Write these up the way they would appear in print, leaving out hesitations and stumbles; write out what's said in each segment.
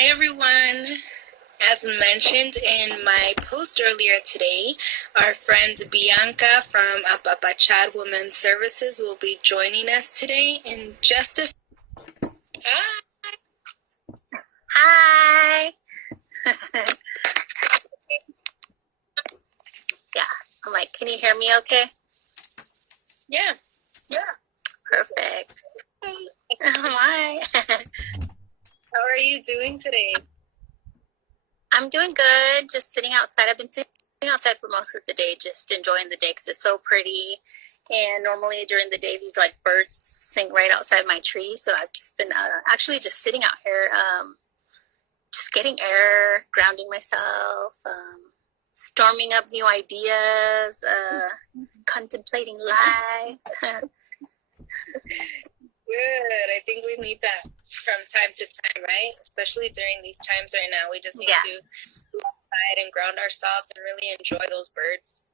Hi, everyone. As mentioned in my post earlier today, our friend Byanca from Apapachar Wombyn Services will be joining us today in just a... Hi. Yeah, I'm like, can you hear me okay? Yeah. Perfect. Hi. How are you doing today? I'm doing good, just sitting outside. I've been sitting outside for most of the day, just enjoying the day because it's so pretty. And normally during the day, these like birds sing right outside my tree. So I've just been actually just sitting out here, just getting air, grounding myself, storming up new ideas, contemplating life. Good. I think we need that from time to time, right? Especially during these times right now. We just need to go outside and ground ourselves and really enjoy those birds.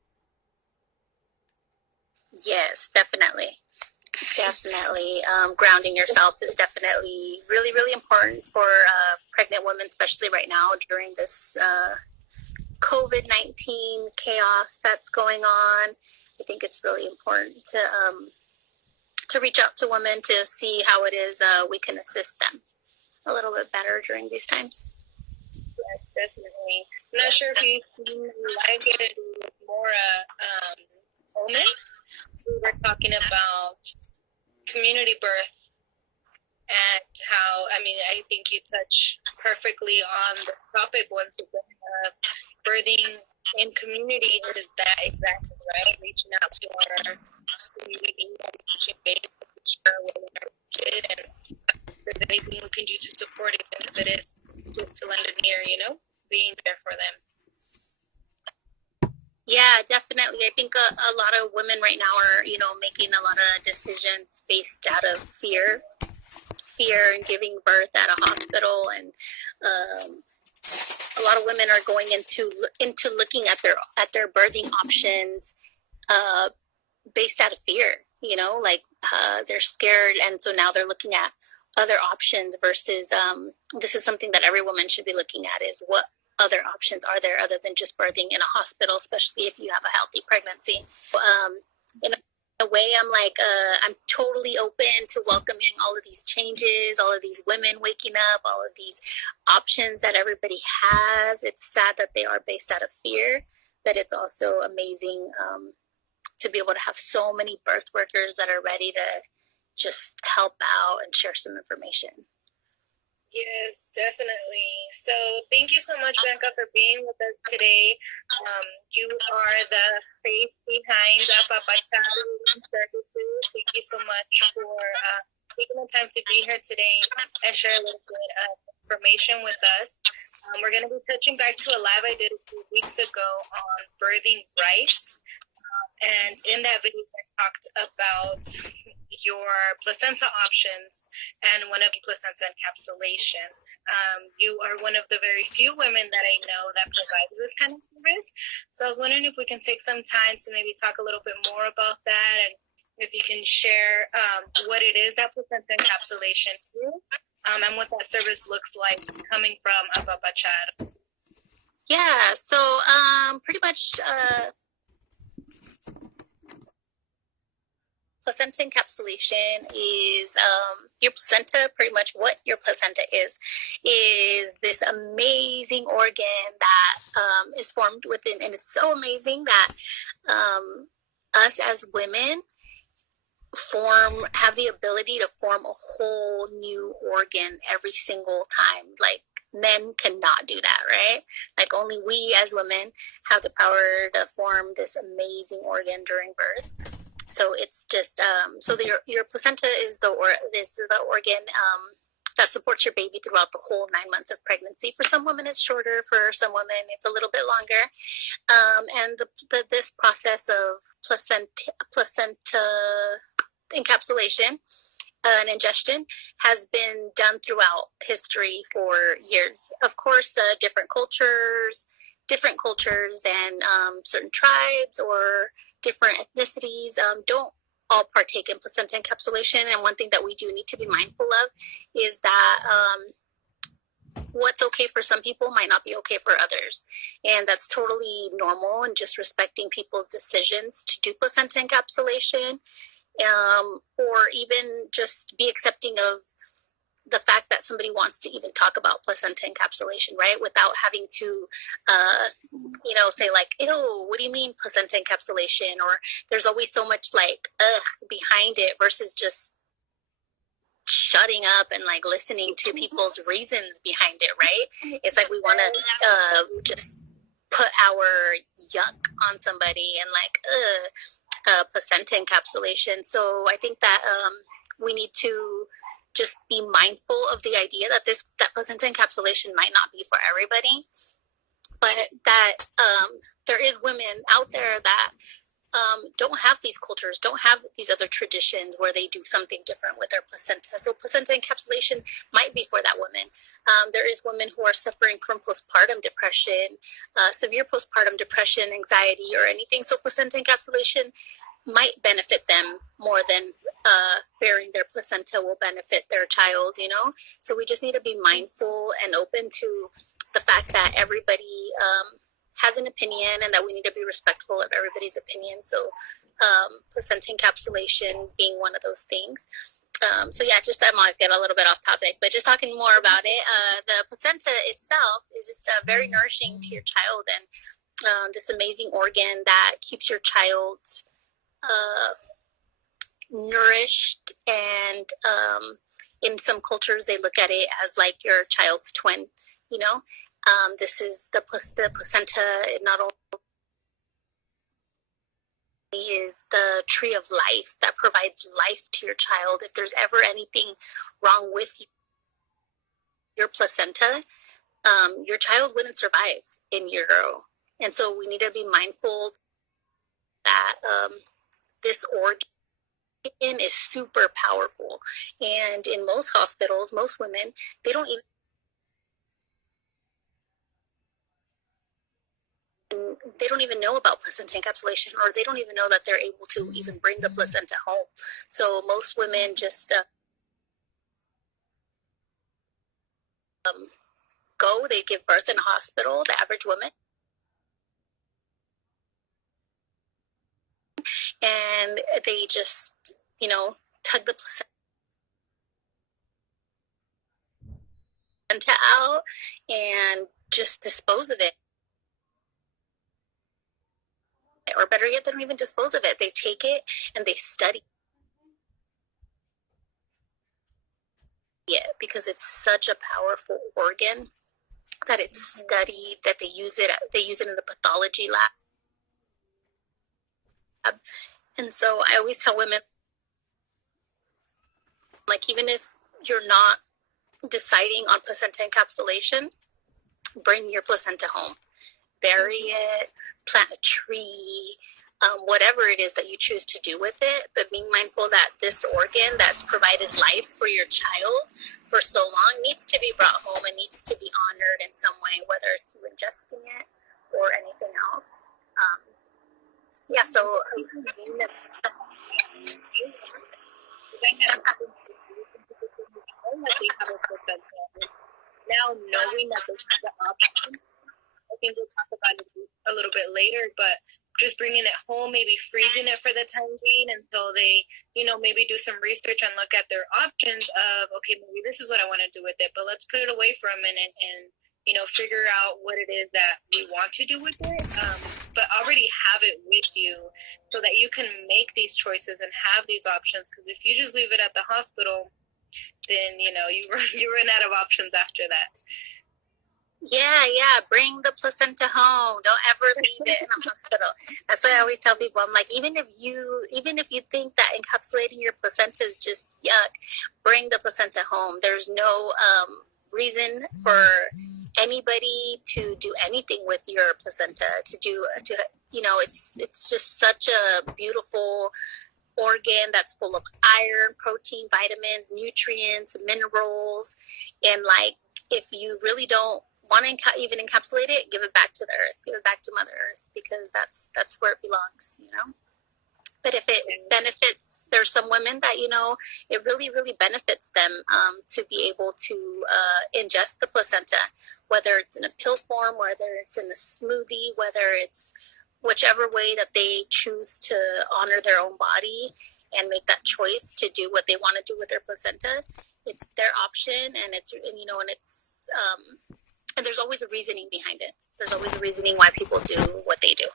Yes, definitely. Grounding yourself is definitely really, really important for pregnant women, especially right now during this COVID-19 chaos that's going on. I think it's really important to reach out to women to see how it is we can assist them a little bit better during these times. Yes, definitely. I'm not sure if you've seen live yet with Maura Omen. We were talking about community birth and how, I think you touch perfectly on this topic once again. Birthing in community is that exactly, right? Reaching out to our community and reaching base to share women are good and if there's anything we can do to support it, even if it is just to lend an ear, being there for them. Yeah, definitely. I think a lot of women right now are, making a lot of decisions based out of fear and giving birth at a hospital, and a lot of women are going into looking at their birthing options based out of fear. They're scared, and so now they're looking at other options versus this is something that every woman should be looking at, is what other options are there other than just birthing in a hospital, especially if you have a healthy pregnancy. In a way, I'm totally open to welcoming all of these changes, all of these women waking up, all of these options that everybody has. It's sad that they are based out of fear, but it's also amazing to be able to have so many birth workers that are ready to just help out and share some information. Yes, definitely. So thank you so much, Byanca, for being with us today. You are the face behind Apapachar Wombyn Services. Thank you so much for taking the time to be here today and share a little bit of information with us. We're going to be touching back to a live I did a few weeks ago on birthing rights. And in that video, I talked about your placenta options and one of the placenta encapsulation. You are one of the very few women that I know that provides this kind of service. So I was wondering if we can take some time to maybe talk a little bit more about that, and if you can share what it is that placenta encapsulation is, and what that service looks like coming from Apapachar. Yeah, so pretty much placenta encapsulation is your placenta. Pretty much what your placenta is this amazing organ that is formed within, and it's so amazing that us as women have the ability to form a whole new organ every single time. Like, men cannot do that, right? Like, only we as women have the power to form this amazing organ during birth. So it's just your placenta is the organ that supports your baby throughout the whole 9 months of pregnancy. For some women, it's shorter. For some women, it's a little bit longer. And this process of placenta encapsulation and ingestion has been done throughout history for years. Of course, different cultures and certain tribes or different ethnicities don't all partake in placenta encapsulation. And one thing that we do need to be mindful of is that what's okay for some people might not be okay for others. And that's totally normal, and just respecting people's decisions to do placenta encapsulation, or even just be accepting of the fact that somebody wants to even talk about placenta encapsulation, right? Without having to, say like, ew, what do you mean placenta encapsulation? Or there's always so much like, ugh, behind it, versus just shutting up and like listening to people's reasons behind it, right? It's like we want to just put our yuck on somebody and like, placenta encapsulation. So I think that we need to just be mindful of the idea that that placenta encapsulation might not be for everybody, but that there is women out there that don't have these cultures, don't have these other traditions where they do something different with their placenta. So placenta encapsulation might be for that woman. There is women who are suffering from postpartum depression, severe postpartum depression, anxiety, or anything. So placenta encapsulation might benefit them more than bearing their placenta will benefit their child, So we just need to be mindful and open to the fact that everybody has an opinion, and that we need to be respectful of everybody's opinion. So placenta encapsulation being one of those things. I might get a little bit off topic, but just talking more about it, the placenta itself is just very nourishing to your child, and this amazing organ that keeps your child nourished. And in some cultures, they look at it as like your child's twin, this is the placenta. It not only is the tree of life that provides life to your child. If there's ever anything wrong with your placenta, your child wouldn't survive in utero. And so we need to be mindful that this organ is super powerful. And in most hospitals, most women, they don't even know about placenta encapsulation, or they don't even know that they're able to even bring the placenta home. So most women just they give birth in a hospital, the average woman, and they just, tug the placenta out and just dispose of it. Or better yet, they don't even dispose of it. They take it and they study it, because it's such a powerful organ that it's studied, that they use it in the pathology lab. And so I always tell women, like, even if you're not deciding on placenta encapsulation, bring your placenta home, bury it, plant a tree, whatever it is that you choose to do with it, but being mindful that this organ that's provided life for your child for so long needs to be brought home and needs to be honored in some way, whether it's you ingesting it or anything else. So now knowing that there's the option, I think we'll talk about it a little bit later, but just bringing it home, maybe freezing it for the time being until they, maybe do some research and look at their options of, okay, maybe this is what I want to do with it, but let's put it away for a minute and figure out what it is that we want to do with it, but already have it with you so that you can make these choices and have these options. Because if you just leave it at the hospital, then, you run out of options after that. Yeah, bring the placenta home. Don't ever leave it in a hospital. That's why I always tell people, I'm like, even if you think that encapsulating your placenta is just yuck, bring the placenta home. There's no reason for anybody to do anything with your placenta. It's just such a beautiful organ that's full of iron, protein, vitamins, nutrients, minerals, and like, if you really don't want to even encapsulate it, give it back to the earth, give it back to Mother Earth, because that's where it belongs, But if it benefits, there's some women that, you know, it really, really benefits them to be able to ingest the placenta, whether it's in a pill form, whether it's in a smoothie, whether it's whichever way that they choose to honor their own body and make that choice to do what they want to do with their placenta. It's their option, and it's, and, you know, and it's, and there's always a reasoning behind it. There's always a reasoning why people do what they do.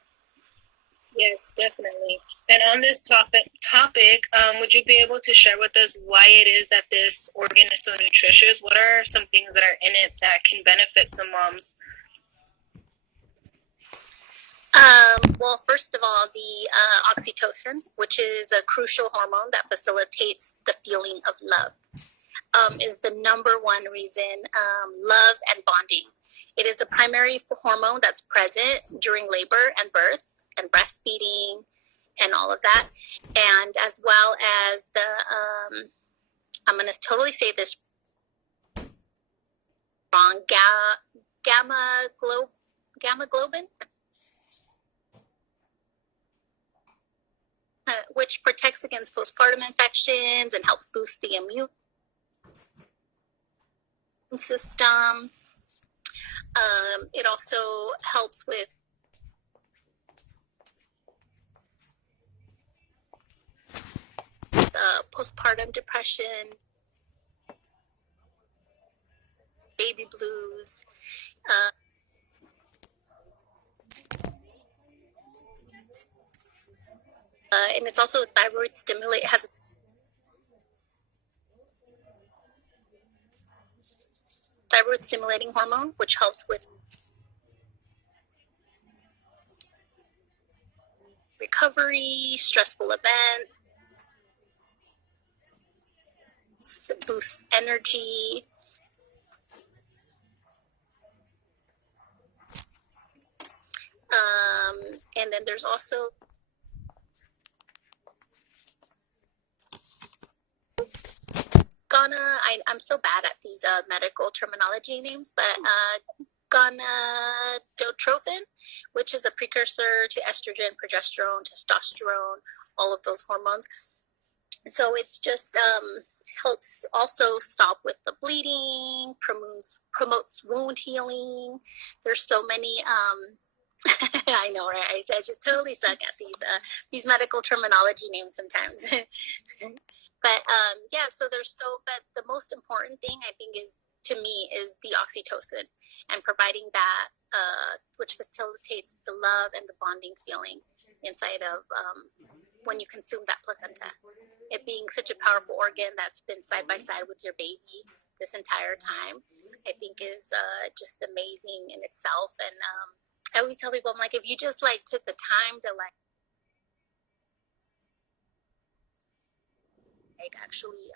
Yes, definitely. And on this topic, would you be able to share with us why it is that this organ is so nutritious? What are some things that are in it that can benefit some moms? Well, first of all, the oxytocin, which is a crucial hormone that facilitates the feeling of love, is the number one reason, love and bonding. It is the primary hormone that's present during labor and birth and breastfeeding and all of that. And as well as the, I'm going to totally say this wrong, gamma globin, which protects against postpartum infections and helps boost the immune system. It also helps with postpartum depression, baby blues. And it's also thyroid stimulate. It has thyroid stimulating hormone, which helps with recovery, stressful events, boosts energy. And then there's also I'm so bad at these medical terminology names, but gonadotrophin, which is a precursor to estrogen, progesterone, testosterone, all of those hormones. So it's just helps also stop with the bleeding, promotes wound healing. There's so many I know, right? I just totally suck at these medical terminology names sometimes. But yeah, so but the most important thing I think is, to me, is the oxytocin, and providing that, which facilitates the love and the bonding feeling inside of when you consume that placenta. It being such a powerful organ that's been side by side with your baby this entire time, I think is just amazing in itself. And I always tell people, I'm like, if you just like took the time to like actually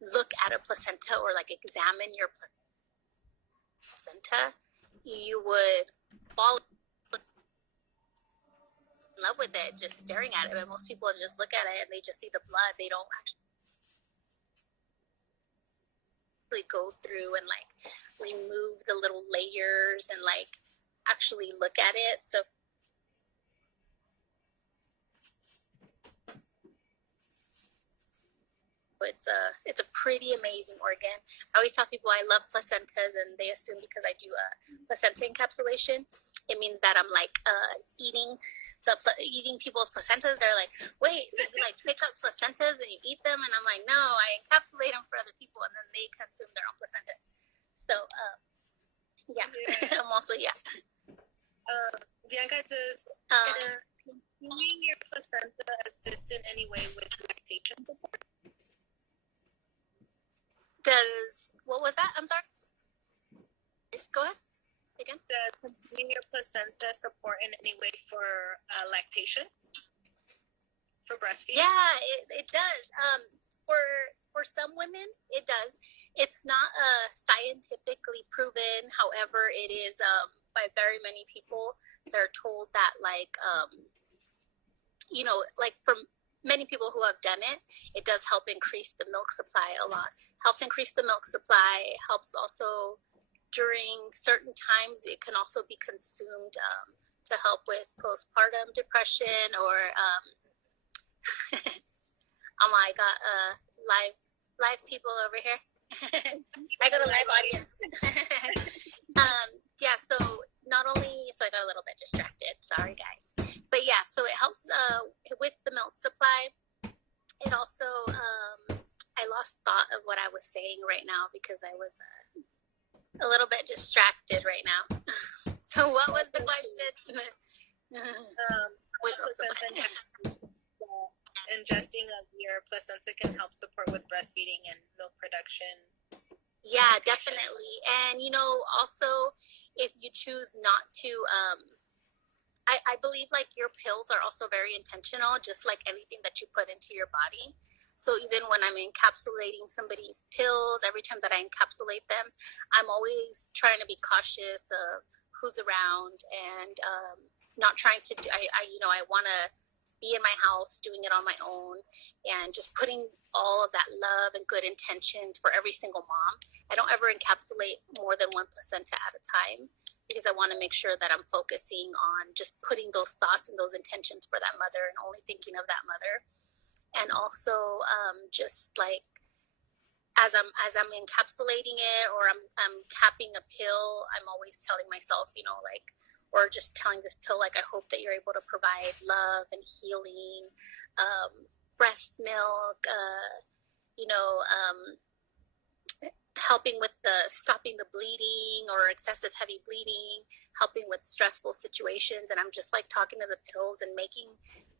look at a placenta, or like examine your placenta, you would fall in love with it just staring at it. But most people just look at it and they just see the blood. They don't actually go through and like remove the little layers and like actually look at it. So it's a pretty amazing organ. I always tell people I love placentas, and they assume because I do a placenta encapsulation, it means that I'm like eating people's placentas. They're like, wait, so you like pick up placentas and you eat them? And I'm like, no, I encapsulate them for other people, and then they consume their own placentas. So yeah. I'm also Byanca, does consuming your placenta assist in any way with lactation support? What was that? I'm sorry. Go ahead again. Does consuming your placenta support in any way for lactation, for breastfeeding? Yeah, it does. For some women, it does. It's not scientifically proven. However, it is by very many people. They're told that, like, like for many people who have done it, it does help increase the milk supply a lot. Helps increase the milk supply. Helps also during certain times. It can also be consumed to help with postpartum depression or I got live people over here. I got a live audience. Yeah, so not only, so I got a little bit distracted. Sorry, guys. But yeah, so it helps with the milk supply. It also, I lost thought of what I was saying right now because I was a little bit distracted right now. So what was the question? With ingesting of your placenta can help support with breastfeeding and milk production. Yeah, definitely. And, you know, also if you choose not to, I believe like your pills are also very intentional, just like anything that you put into your body. So even when I'm encapsulating somebody's pills, every time that I encapsulate them, I'm always trying to be cautious of who's around and not trying to do, I want to be in my house doing it on my own and just putting all of that love and good intentions for every single mom. I don't ever encapsulate more than one placenta at a time because I want to make sure that I'm focusing on just putting those thoughts and those intentions for that mother and only thinking of that mother. And also just like as I'm encapsulating it or I'm capping a pill, I'm always telling myself, you know, like, or just telling this pill, like, I hope that you're able to provide love and healing, breast milk, helping with stopping the bleeding or excessive heavy bleeding, helping with stressful situations. And I'm just like talking to the pills and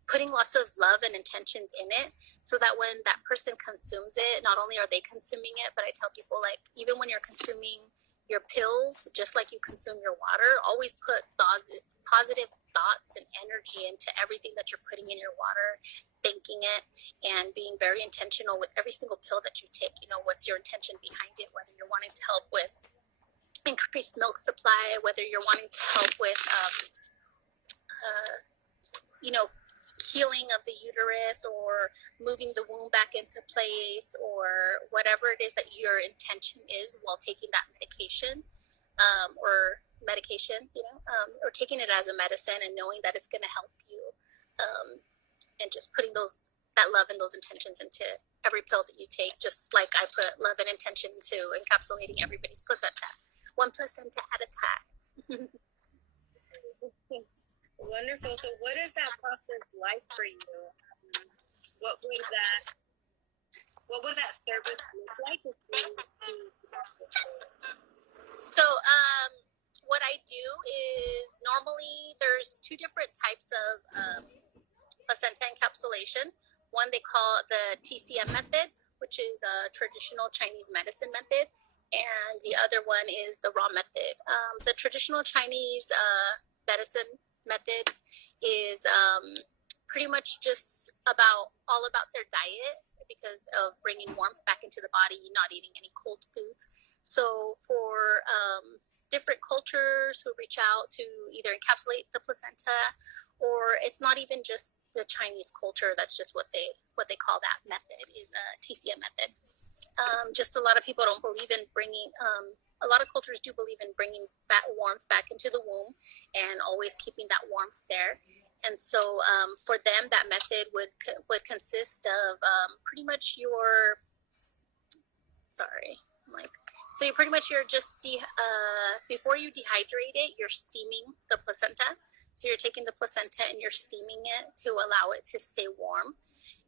putting lots of love and intentions in it so that when that person consumes it, not only are they consuming it, but I tell people, like, even when you're consuming your pills, just like you consume your water, always put positive thoughts and energy into everything that you're putting in your water, thanking it, and being very intentional with every single pill that you take. You know, what's your intention behind it, whether you're wanting to help with increased milk supply, whether you're wanting to help with, healing of the uterus or moving the womb back into place or whatever it is that your intention is while taking that medication or taking it as a medicine and knowing that it's going to help you and just putting that love and those intentions into every pill that you take, just like I put love and intention to encapsulating everybody's placenta, one placenta at a time. Wonderful. So what is that process like for you? What would that service look like? So what I do is normally there's two different types of placenta encapsulation. One they call the TCM method, which is a traditional Chinese medicine method, and the other one is the raw method. The traditional Chinese medicine method is pretty much just all about their diet because of bringing warmth back into the body, not eating any cold foods. So for different cultures who reach out to either encapsulate the placenta, or it's not even just the Chinese culture, that's just what they call that method, is a TCM method. Just a lot of people don't believe in bringing a lot of cultures do believe in bringing that warmth back into the womb and always keeping that warmth there. And so for them, that method would consist of pretty much you're just before you dehydrate it, you're steaming the placenta. So you're taking the placenta and you're steaming it to allow it to stay warm.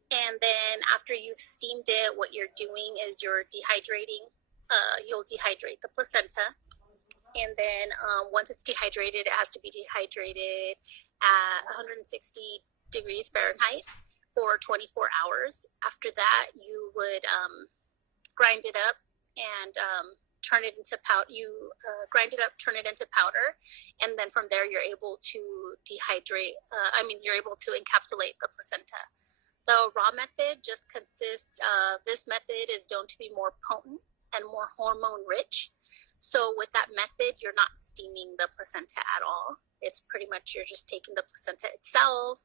And then after you've steamed it, what you're doing is you're dehydrating. You'll dehydrate the placenta, and then once it's dehydrated, it has to be dehydrated at 160 degrees Fahrenheit for 24 hours. After that, you would grind it up and turn it into powder. Grind it up, turn it into powder, and then from there, you're able to you're able to encapsulate the placenta. The raw method just consists of, this method is known to be more potent and more hormone rich. So with that method, you're not steaming the placenta at all. It's pretty much, you're just taking the placenta itself,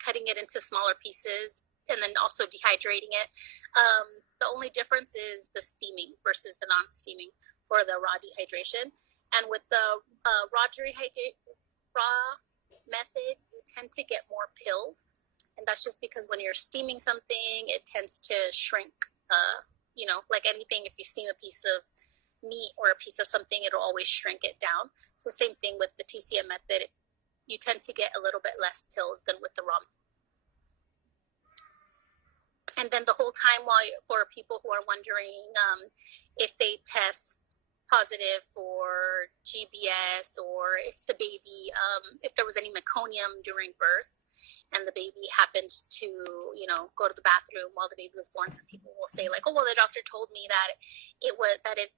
cutting it into smaller pieces, and then also dehydrating it. The only difference is the steaming versus the non-steaming for the raw dehydration. And with the raw method, you tend to get more pills And that's just because when you're steaming something, it tends to shrink. Like anything, if you steam a piece of meat or a piece of something, it'll always shrink it down. So same thing with the TCM method. You tend to get a little bit less pills than with the raw. And then the whole time, for people who are wondering if they test positive for GBS, or if the baby, if there was any meconium during birth, and the baby happened to, go to the bathroom while the baby was born, some people will say like, oh, well, the doctor told me that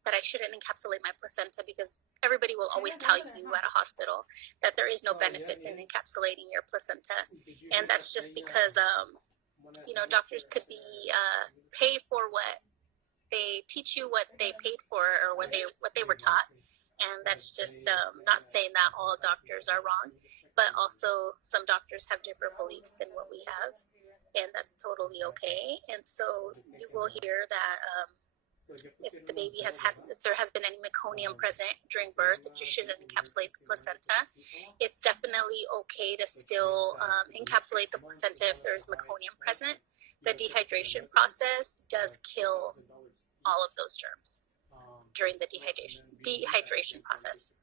that I shouldn't encapsulate my placenta, because everybody will always tell you at a hospital that there is no benefits in encapsulating your placenta. And that's just because, doctors could be pay for what they teach you, what they paid for, or what they were taught. And that's just not saying that all doctors are wrong, but also some doctors have different beliefs than what we have, and that's totally okay. And so you will hear that if the baby if there has been any meconium present during birth, that you shouldn't encapsulate the placenta. It's definitely okay to still encapsulate the placenta if there's meconium present. The dehydration process does kill all of those germs during the dehydration process.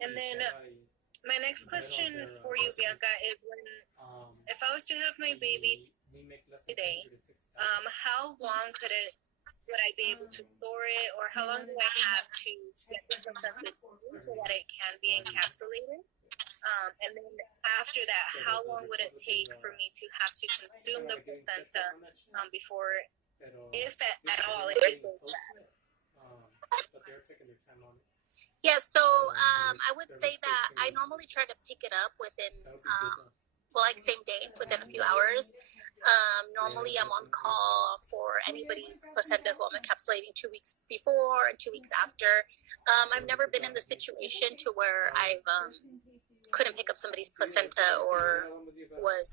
And then my next question for you, Byanca, is if I was to have my baby today, how long would I be able to store it, or how long do I have to get the placenta so that it can be encapsulated? And then after that, how long would it take for me to have to consume the placenta before, if at all, it goes bad? Yeah, so I would say that I normally try to pick it up within, same day, within a few hours. Normally I'm on call for anybody's placenta who I'm encapsulating 2 weeks before and 2 weeks after. I've never been in the situation to where I've couldn't pick up somebody's placenta, or was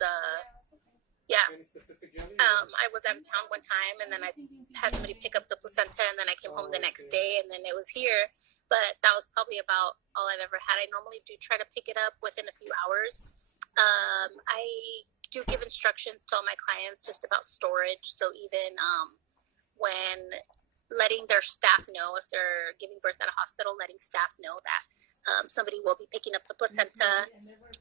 I was out of town one time, and then I had somebody pick up the placenta, and then I came home the next day, and then it was here. But that was probably about all I've ever had. I normally do try to pick it up within a few hours. I do give instructions to all my clients just about storage. So even when letting their staff know, if they're giving birth at a hospital, letting staff know that somebody will be picking up the placenta,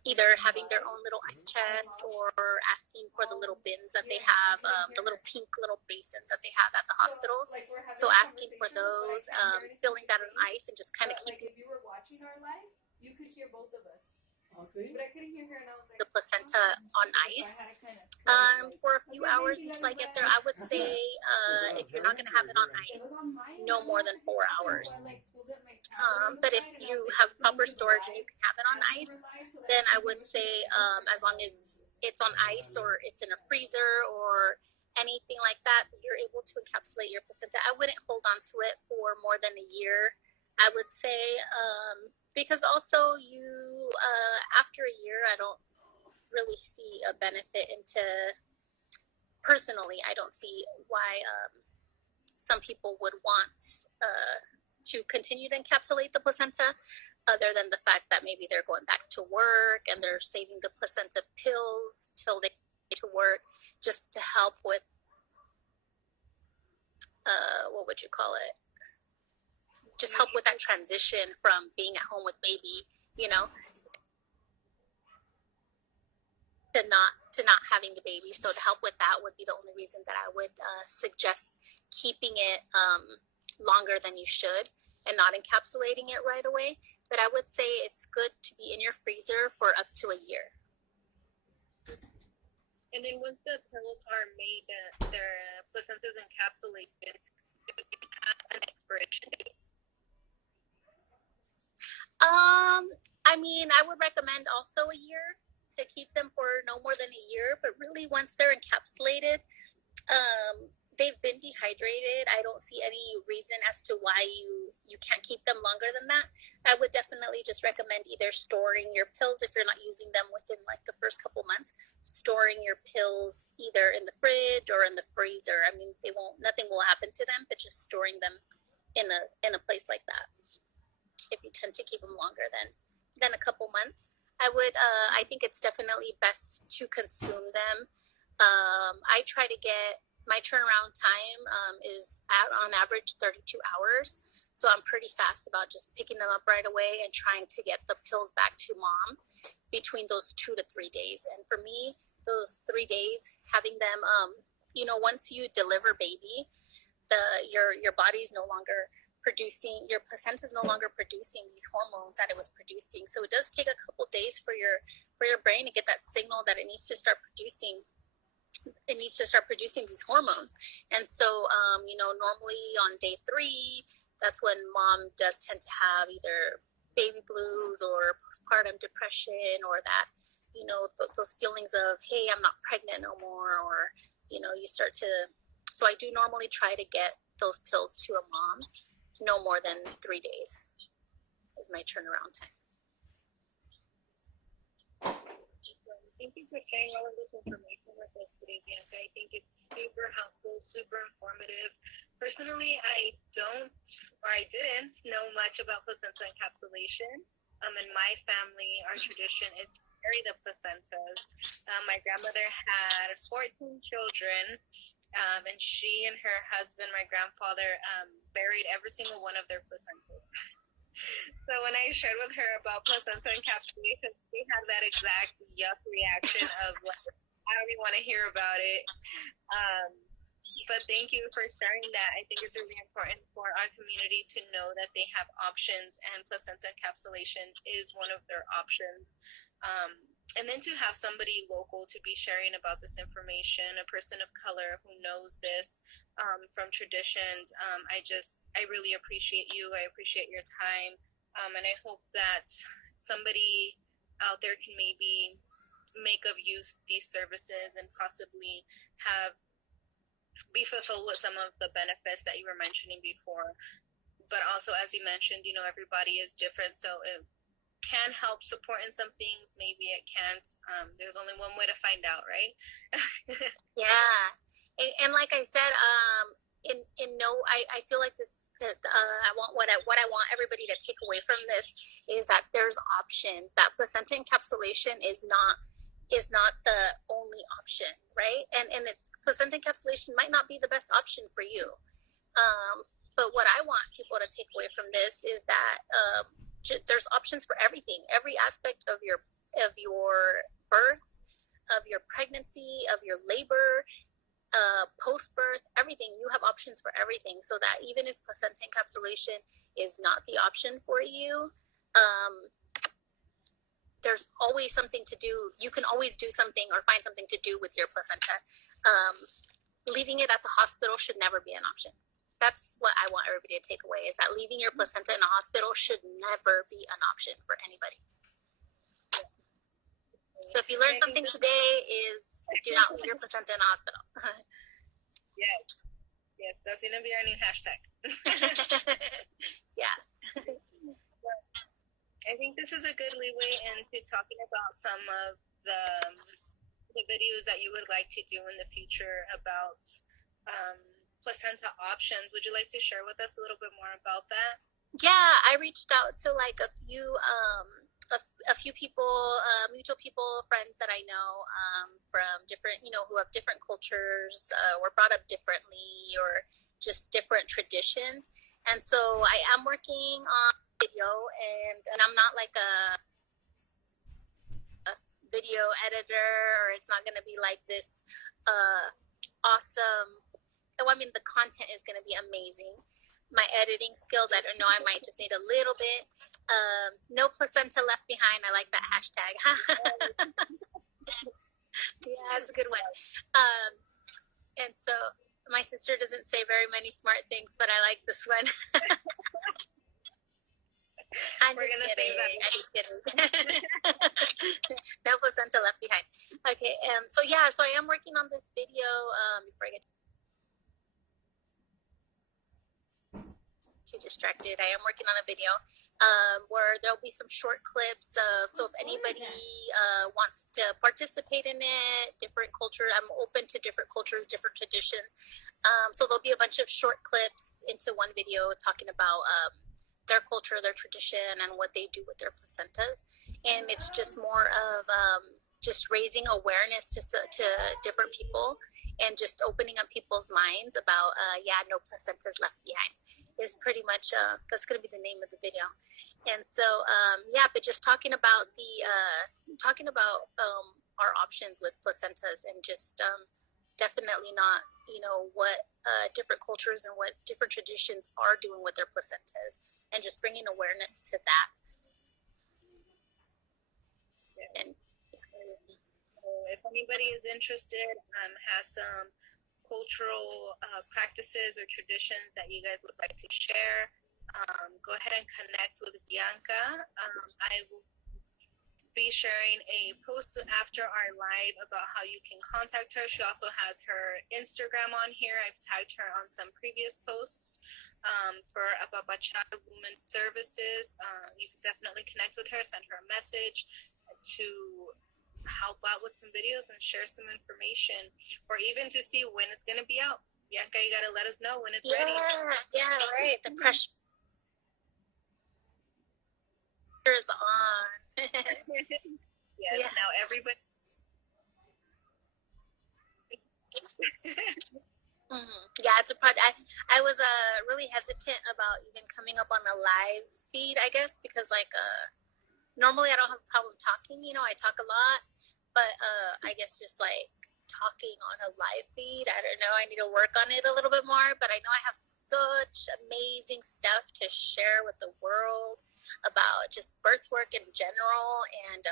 either having their own little ice chest or asking for the little bins that they have, the little pink little basins that they have at the hospitals. So asking for those, filling that in ice, and just kind of keeping. If you were watching our live, you could hear both of us. But I couldn't hear her, and I was like, the placenta on ice for a few hours until I get there. I would say if you're not going to have it on ice, no more than 4 hours. But if you have proper storage and you can have it on ice, then I would say as long as it's on ice or it's in a freezer or anything like that, you're able to encapsulate your placenta. I wouldn't hold on to it for more than a year, I would say, because also after a year, I don't really see a benefit personally, I don't see why some people would want to continue to encapsulate the placenta, other than the fact that maybe they're going back to work and they're saving the placenta pills till they get to work, just to help with, what would you call it? Just help with that transition from being at home with baby, to not having the baby. So to help with that would be the only reason that I would suggest keeping it longer than you should and not encapsulating it right away. But I would say it's good to be in your freezer for up to a year. And then once the pills are made, their placenta is encapsulated, an expiration date? I would recommend also a year, to keep them for no more than a year. But really, once they're encapsulated, they've been dehydrated. I don't see any reason as to why you can't keep them longer than that. I would definitely just recommend either storing your pills, if you're not using them within like the first couple months, storing your pills either in the fridge or in the freezer. Nothing will happen to them, but just storing them in a place like that, if you tend to keep them longer than than a couple months, I think it's definitely best to consume them. I try to get, my turnaround time is on average 32 hours. So I'm pretty fast about just picking them up right away and trying to get the pills back to mom between those 2 to 3 days. And for me, those 3 days, having them, once you deliver baby, your body's no longer producing, your placenta is no longer producing these hormones that it was producing. So it does take a couple days for your brain to get that signal that it needs to start producing these hormones. And so normally on day 3, that's when mom does tend to have either baby blues or postpartum depression, or that those feelings of, hey, I'm not pregnant no more, or you start to. So I do normally try to get those pills to a mom no more than 3 days is my turnaround time. Thank you for sharing all of this information with us today, Byanca. I think it's super helpful, super informative. Personally, I didn't know much about placenta encapsulation. In my family, our tradition is to bury the placentas. My grandmother had 14 children. And she and her husband, my grandfather, buried every single one of their placentas. So when I shared with her about placenta encapsulation, she had that exact yuck reaction of, like, I don't even want to hear about it. But thank you for sharing that. I think it's really important for our community to know that they have options, and placenta encapsulation is one of their options. And then to have somebody local to be sharing about this information, a person of color who knows this from traditions. I really appreciate you. I appreciate your time. And I hope that somebody out there can maybe make of use these services and possibly be fulfilled with some of the benefits that you were mentioning before. But also, as you mentioned, everybody is different. So it can help support in some things, maybe it can't. There's only one way to find out, right? Yeah, and like I said, I feel like this. I want what I want everybody to take away from this is that there's options. That placenta encapsulation is not the only option, right? And placenta encapsulation might not be the best option for you. But what I want people to take away from this is that there's options for everything, every aspect of your birth, of your pregnancy, of your labor, post-birth, everything. You have options for everything, so that even if placenta encapsulation is not the option for you, there's always something to do. You can always do something or find something to do with your placenta. Leaving it at the hospital should never be an option. That's what I want everybody to take away, is that leaving your placenta in a hospital should never be an option for anybody. So if you learned something today, is do not leave your placenta in a hospital. Yes, that's going to be our new hashtag. Yeah. I think this is a good leeway into talking about some of the videos that you would like to do in the future about placenta options. Would you like to share with us a little bit more about that? Yeah, I reached out to like a few people, mutual people, friends that I know from different, who have different cultures, were brought up differently, or just different traditions. And so I am working on video, and I'm not like a video editor, or it's not going to be like this awesome. I mean, the content is going to be amazing. My editing skills, I don't know, I might just need a little bit. No placenta left behind. I like that hashtag. Yeah, that's a good one. And so my sister doesn't say very many smart things, but I like this one. I'm just kidding. No placenta left behind. Okay, so I am working on this video before I get too distracted. I am working on a video where there'll be some short clips. So if anybody wants to participate in it, different culture, I'm open to different cultures, different traditions. So there'll be a bunch of short clips into one video talking about their culture, their tradition, and what they do with their placentas. And it's just more of just raising awareness to different people and just opening up people's minds about, no placentas left behind is pretty much, that's going to be the name of the video. And so, but just talking about our options with placentas and just definitely not, what different cultures and what different traditions are doing with their placentas and just bringing awareness to that. Yeah. And so if anybody is interested, has some cultural practices or traditions that you guys would like to share, go ahead and connect with Byanca. I will be sharing a post after our live about how you can contact her. She also has her Instagram on here. I've tagged her on some previous posts for Apapachar Wombyn services. You can definitely connect with her, send her a message to help out with some videos and share some information, or even to see when it's going to be out. Byanca, you got to let us know when it's ready. Yeah, right. The pressure is on. Yes, now everybody. Yeah, it's a project. I was really hesitant about even coming up on a live feed, I guess, because normally I don't have a problem talking. I talk a lot, but I guess just talking on a live feed, I don't know. I need to work on it a little bit more, but I know I have such amazing stuff to share with the world about just birth work in general, and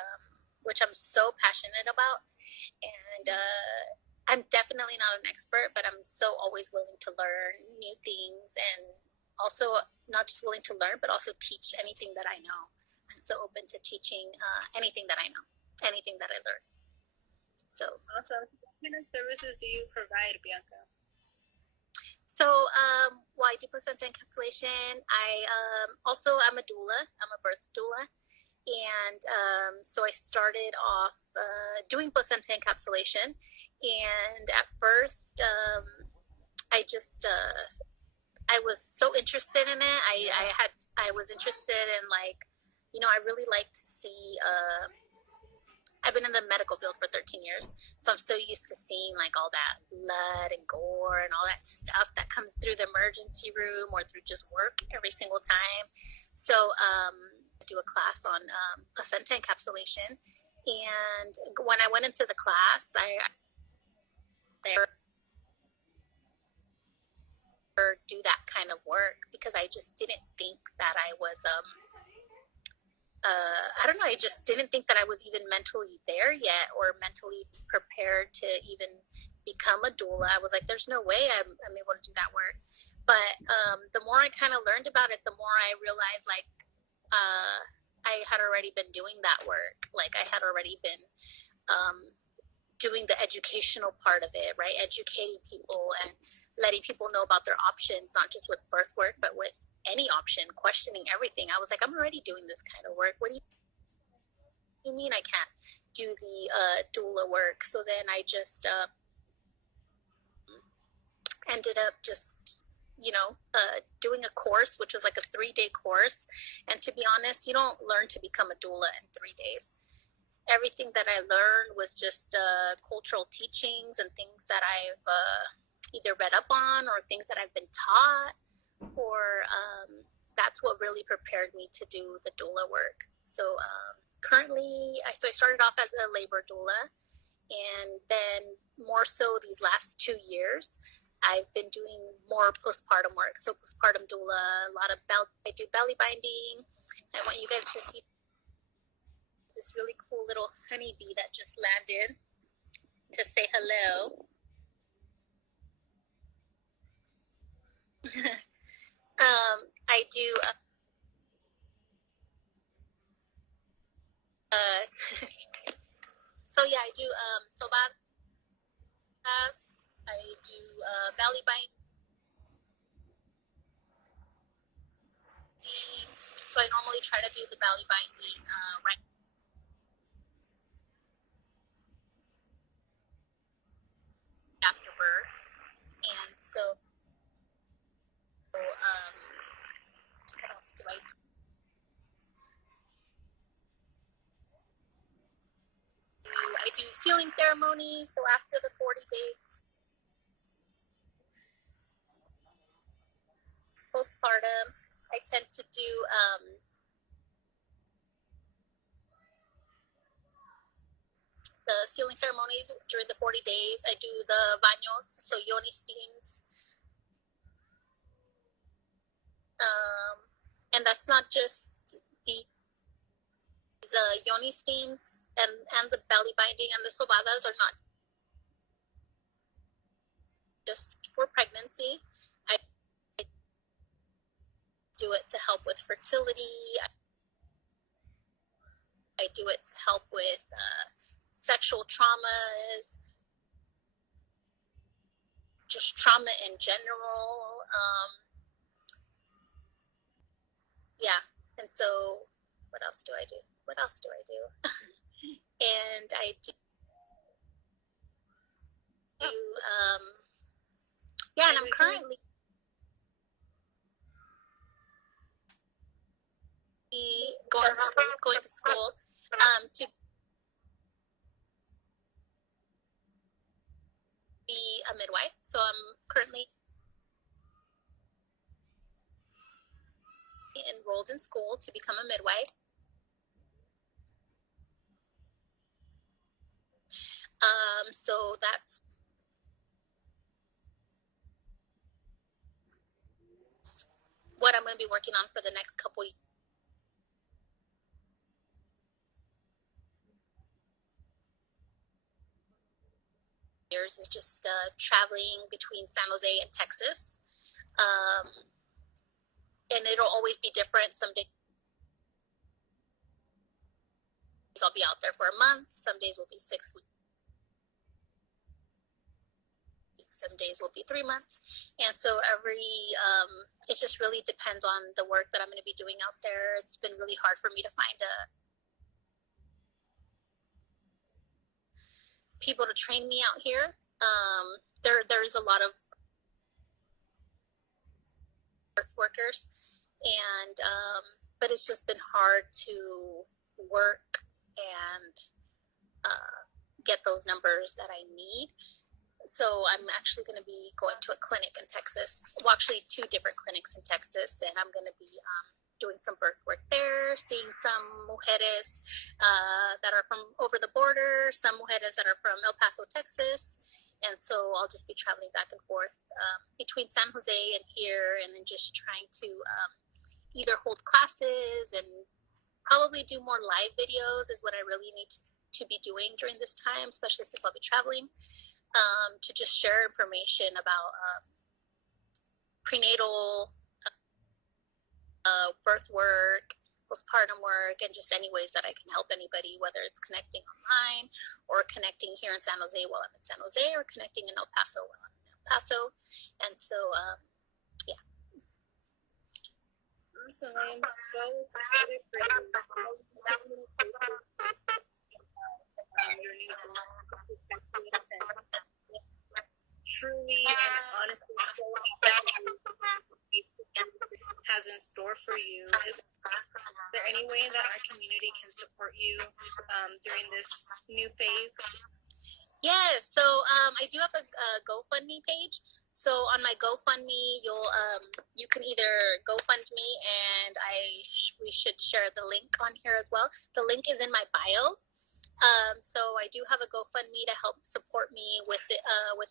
which I'm so passionate about. And I'm definitely not an expert, but I'm so always willing to learn new things, and also not just willing to learn, but also teach anything that I know. I'm so open to teaching anything that I know, anything that I learn. So awesome. What kind of services do you provide, Byanca? So, I do placenta encapsulation. I'm a doula. I'm a birth doula. And so I started off doing placenta encapsulation. And at first, I was so interested in it. I was interested in I really like to see, I've been in the medical field for 13 years, so I'm so used to seeing all that blood and gore and all that stuff that comes through the emergency room or through just work every single time. So I do a class on placenta encapsulation, and when I went into the class, I do that kind of work because I just didn't think that I was I don't know, I just didn't think that I was even mentally there yet or mentally prepared to even become a doula. I was like, there's no way I'm able to do that work. But the more I kind of learned about it, the more I realized I had already been doing that work. I had already been doing the educational part of it, right? Educating people and letting people know about their options, not just with birth work, but with any option, questioning everything. I was like, I'm already doing this kind of work. What do you mean I can't do the doula work? So then I just ended up just doing a course, which was like a 3-day course. And to be honest, you don't learn to become a doula in 3 days. Everything that I learned was just cultural teachings and things that I've either read up on or things that I've been taught, or that's what really prepared me to do the doula work. So currently, I started off as a labor doula, and then more so these last 2 years, I've been doing more postpartum work. So postpartum doula, I do belly binding. I want you guys to see this really cool little honeybee that just landed to say hello. I do so yeah, I do sobadas. I do belly binding. So I normally try to do the belly binding right after birth. And so what else do I do? do sealing ceremonies. So after the 40 days postpartum, I tend to do the sealing ceremonies during the 40 days. I do the baños, so yoni steams. And that's not just the yoni steams and the belly binding and the sobadas are not just for pregnancy. I do it to help with fertility. I do it to help with sexual traumas, just trauma in general. Yeah, and so what else do I do? And I do yeah, and I'm currently going to school to be a midwife. So I'm currently enrolled in school to become a midwife. So that's what I'm going to be working on for the next couple years, is just traveling between San Jose and Texas. And it'll always be different. Some days I'll be out there for a month. Some days will be 6 weeks. Some days will be 3 months. And so it just really depends on the work that I'm going to be doing out there. It's been really hard for me to find people to train me out here. There's a lot of birth workers, and but it's just been hard to work and get those numbers that I need. So I'm actually going to be going to a clinic in Texas. Well, actually 2 different clinics in Texas, and I'm going to be doing some birth work there, seeing some mujeres that are from over the border, some mujeres that are from El Paso, Texas. And so I'll just be traveling back and forth between San Jose and here, and then just trying to either hold classes and probably do more live videos is what I really need to be doing during this time, especially since I'll be traveling. To just share information about prenatal birth work, postpartum work, and just any ways that I can help anybody, whether it's connecting online or connecting here in San Jose while I'm in San Jose, or connecting in El Paso while I'm in El Paso. And so, yeah. Awesome. I am so excited for you. Your new truly and honestly has in store for you. Is there any way that our community can support you during this new phase? Yes, so I do have a GoFundMe page. So on my GoFundMe, you can either GoFund me, and we should share the link on here as well. The link is in my bio. So I do have a GoFundMe to help support me with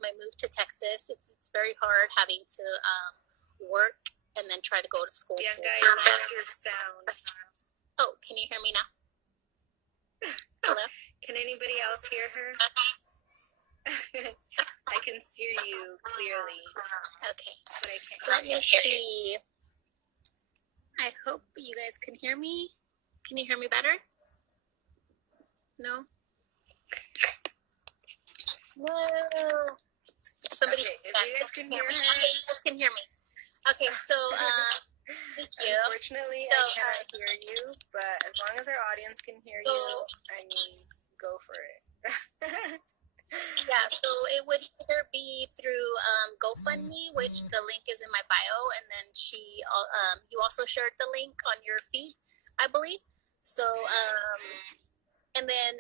my move to Texas. It's very hard having to work and then try to go to school. Byanca, I lost your sound. Oh, can you hear me now? Hello? Can anybody else hear her? I can hear you clearly. Okay. But I can't. Let me see. I hope you guys can hear me. Can you hear me better? No? Whoa. Somebody. Okay, if you guys can hear me. Okay, you guys can hear me. Okay, so thank you. Unfortunately, I cannot hear you, but as long as our audience can hear you, I mean, go for it. Yeah, so it would either be through GoFundMe, which the link is in my bio, and then you also shared the link on your feed, I believe. So And then,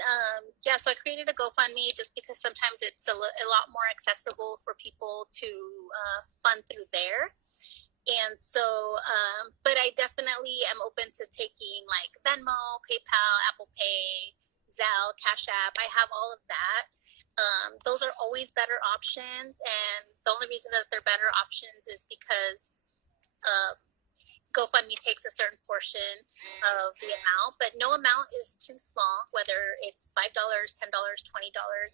so I created a GoFundMe just because sometimes it's a lot more accessible for people to fund through there. And so, but I definitely am open to taking like Venmo, PayPal, Apple Pay, Zelle, Cash App. I have all of that. Those are always better options. And the only reason that they're better options is because GoFundMe takes a certain portion of the amount, but no amount is too small, whether it's $5, $10, $20,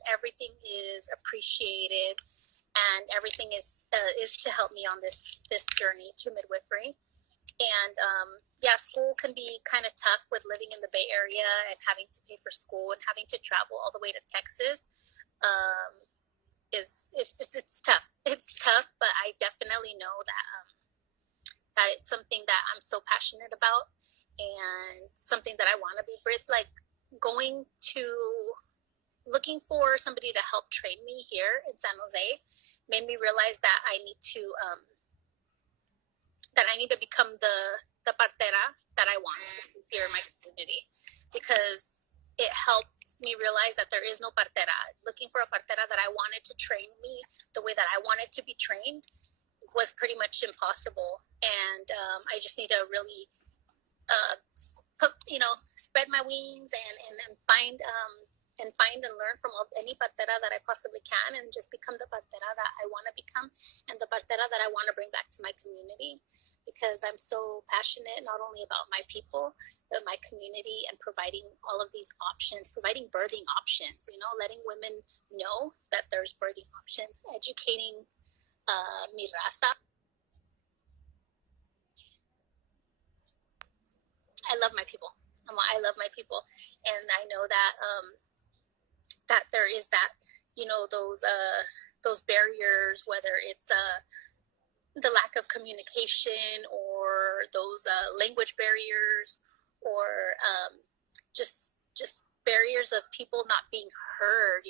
everything is appreciated, and everything is to help me on this journey to midwifery. And school can be kind of tough with living in the Bay Area and having to pay for school and having to travel all the way to Texas. It's tough. It's tough, but I definitely know that it's something that I'm so passionate about and something that I want to be like looking for somebody to help train me here in San Jose made me realize that I need to become the partera that I want here in my community, because it helped me realize that there is no partera. Looking for a partera that I wanted to train me the way that I wanted to be trained was pretty much impossible. And I just need to really spread my wings and find and learn from any partera that I possibly can, and just become the partera that I want to become and the partera that I want to bring back to my community, because I'm so passionate not only about my people but my community, and providing all of these options, providing birthing options, letting women know that there's birthing options, educating mi raza. I love my people. I love my people, and I know that that there is that those barriers, whether it's the lack of communication or those language barriers, or just barriers of people not being heard.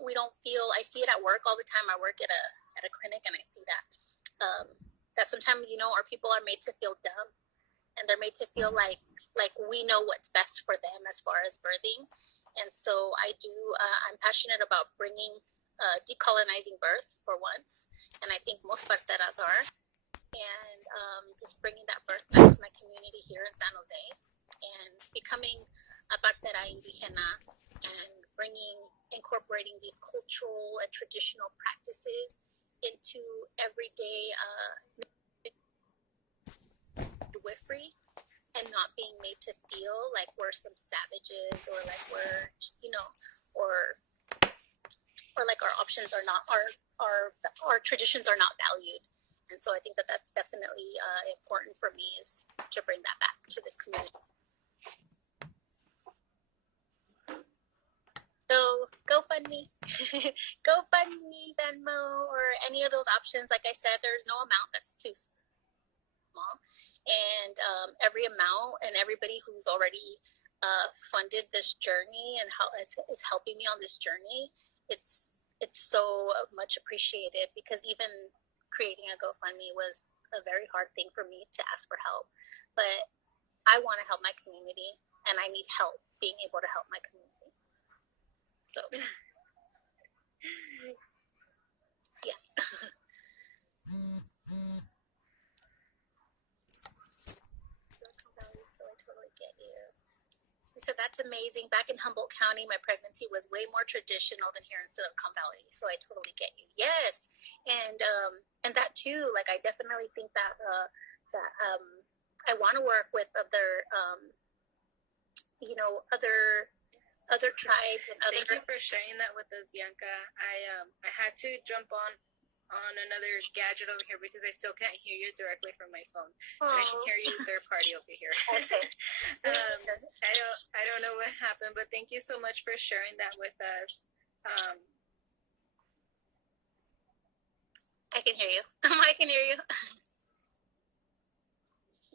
We don't feel. I see it at work all the time. I work at a clinic, and I see that that sometimes our people are made to feel dumb, and they're made to feel like we know what's best for them as far as birthing. And so I'm passionate about bringing decolonizing birth for once, and I think most parteras are, and just bringing that birth back to my community here in San Jose, and becoming a partera indígena, and incorporating these cultural and traditional practices into everyday midwifery, and not being made to feel like we're some savages, or like we're or like our options are not, our traditions are not valued. And so I think that that's definitely important for me, is to bring that back to this community. So GoFundMe, Venmo, or any of those options. Like I said, there's no amount that's too small, and every amount and everybody who's already funded this journey and is helping me on this journey, it's so much appreciated, because even creating a GoFundMe was a very hard thing for me to ask for help. But I want to help my community, and I need help being able to help my community. So, yeah. So I totally get you. She said, that's amazing. Back in Humboldt County, my pregnancy was way more traditional than here in Silicon Valley. So I totally get you. Yes. And that too, like, I definitely think that I want to work with other tribes and other. Thank you for sharing that with us, Byanca. I had to jump on another gadget over here because I still can't hear you directly from my phone. I can hear you third party over here. Okay. I don't know what happened, but thank you so much for sharing that with us. I can hear you. I can hear you.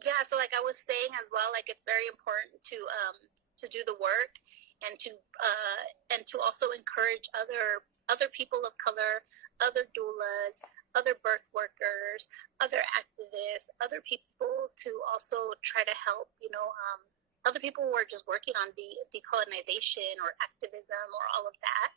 Yeah, so like I was saying as well, like it's very important to do the work, and to also encourage other people of color, other doulas, other birth workers, other activists, other people to also try to help, other people who are just working on decolonization or activism or all of that.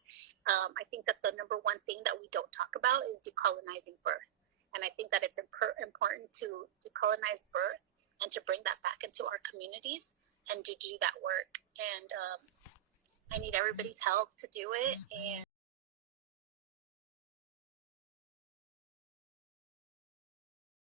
I think that the number one thing that we don't talk about is decolonizing birth. And I think that it's important to decolonize birth and to bring that back into our communities and to do that work. And I need everybody's help to do it. And